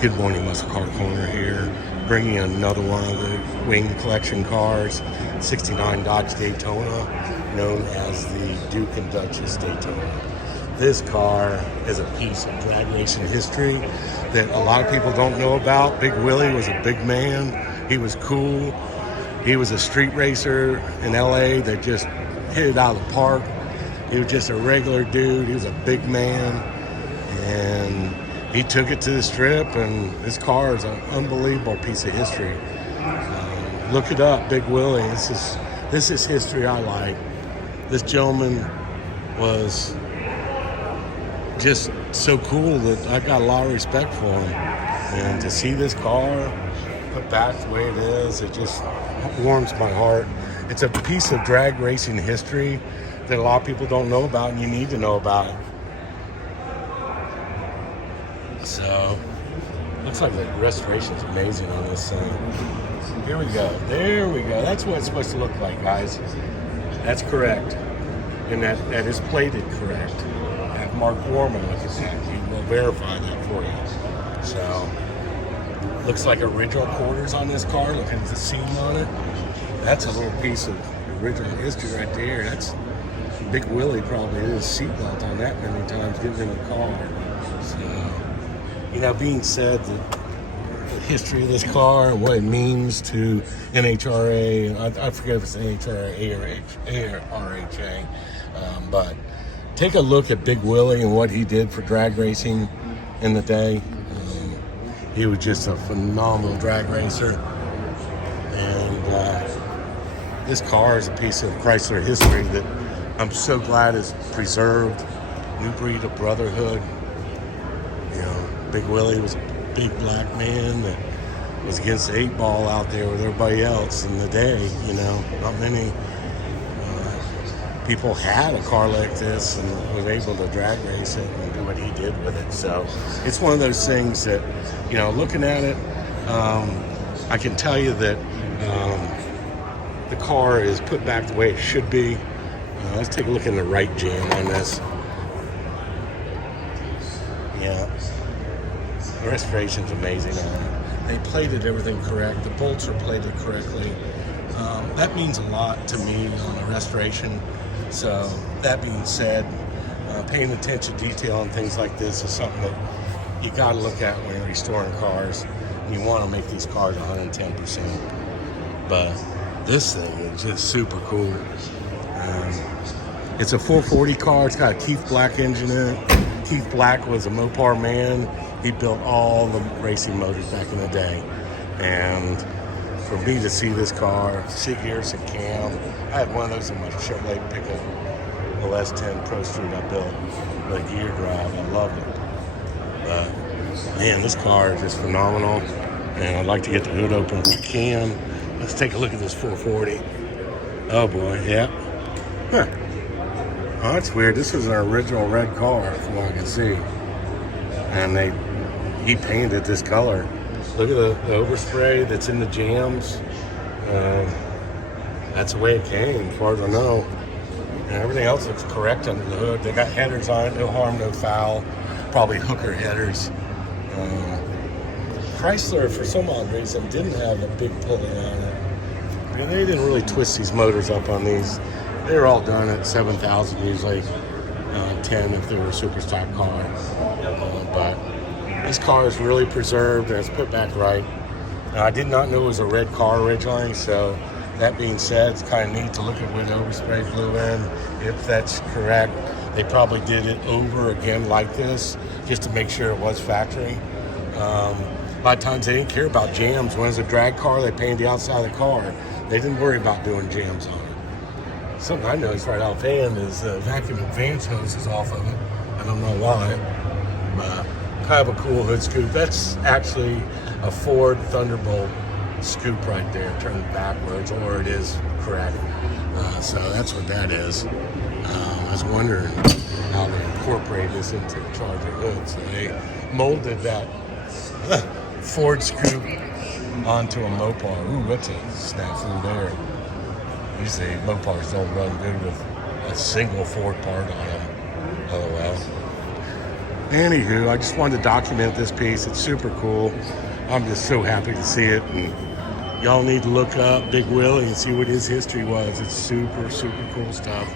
Good morning, Muscle Car Corner here, bringing another one of the Wing Collection cars, 69 Dodge Daytona, known as the Duke and Duchess Daytona. This car is a piece of drag racing history that a lot of people don't know about. Big Willie was a big man. He was cool. He was a street racer in LA that just hit it out of the park. He was just a regular dude. He was a big man, and he took it to the strip, and this car is an unbelievable piece of history. Look it up, Big Willie. This is history I like. This gentleman was just so cool that I got a lot of respect for him. And to see this car put back the way it is, it just warms my heart. It's a piece of drag racing history that a lot of people don't know about, and you need to know about it. So, looks like the restoration's amazing on this thing. Here we go. There we go. That's what it's supposed to look like, guys. That's correct. And that is plated correct. Have Mark Warman look at that. He will verify that for you. So, looks like original quarters on this car. Look at the seam on it. That's a little piece of original history right there. That's Big Willie probably did his seatbelt on that many times getting in the car. So, you know, being said, the history of this car and what it means to NHRA, I forget if it's NHRA or RHA, but take a look at Big Willie and what he did for drag racing in the day. He was just a phenomenal drag racer, and this car is a piece of Chrysler history that I'm so glad is preserved. New breed of brotherhood. You know, Big Willie was a big black man that was against the 8-ball out there with everybody else in the day. You know, not many people had a car like this and was able to drag race it and do what he did with it. So it's one of those things that, you know, looking at it, I can tell you that the car is put back the way it should be. Let's take a look in the right jam on this. Yeah, the restoration's amazing on it. They plated everything correct. The bolts are plated correctly. That means a lot to me on the restoration. So that being said, paying attention to detail on things like this is something that you got to look at when you're restoring cars. You want to make these cars 110%. But this thing is just super cool. It's a 440 car. It's got a Keith Black engine in it. Keith Black was a Mopar man. He built all the racing motors back in the day. And for me to see this car, sit here, sit cam. I had one of those in my Chevrolet pickup, the S10 Pro Street I built, like gear drive. I loved it. But man, this car is just phenomenal. And I'd like to get the hood open if we can. Let's take a look at this 440. Oh boy, yeah. Huh. Oh, that's weird. This is an original red car, from what I can see. And he painted this color. Look at the overspray that's in the jams. That's the way it came, as far as I know. And everything else looks correct under the hood. They got headers on it, no harm, no foul. Probably hooker headers. Chrysler, for some odd reason, didn't have a big pulley on it. I mean, they didn't really twist these motors up on these. They were all done at 7,000 usually, 10 if they were a super stock car. But this car is really preserved and it's put back right. Now, I did not know it was a red car originally, so that being said, it's kind of neat to look at where the overspray flew in. If that's correct, they probably did it over again like this, just to make sure it was factory. A lot of times they didn't care about jams. When it was a drag car, they painted the outside of the car. They didn't worry about doing jams on it. Something I noticed right offhand is vacuum advance hoses off of it. I don't know why, but kind of a cool hood scoop. That's actually a Ford Thunderbolt scoop right there, turned backwards, or it is correct. So that's what that is. I was wondering how they incorporate this into the Charger hood. So they molded that Ford scoop onto a Mopar. Ooh, that's a snafu there. Usually Mopars don't run good with a single Ford part on them. Oh well. Anywho, I just wanted to document this piece. It's super cool. I'm just so happy to see it. And y'all need to look up Big Willie and see what his history was. It's super, super cool stuff.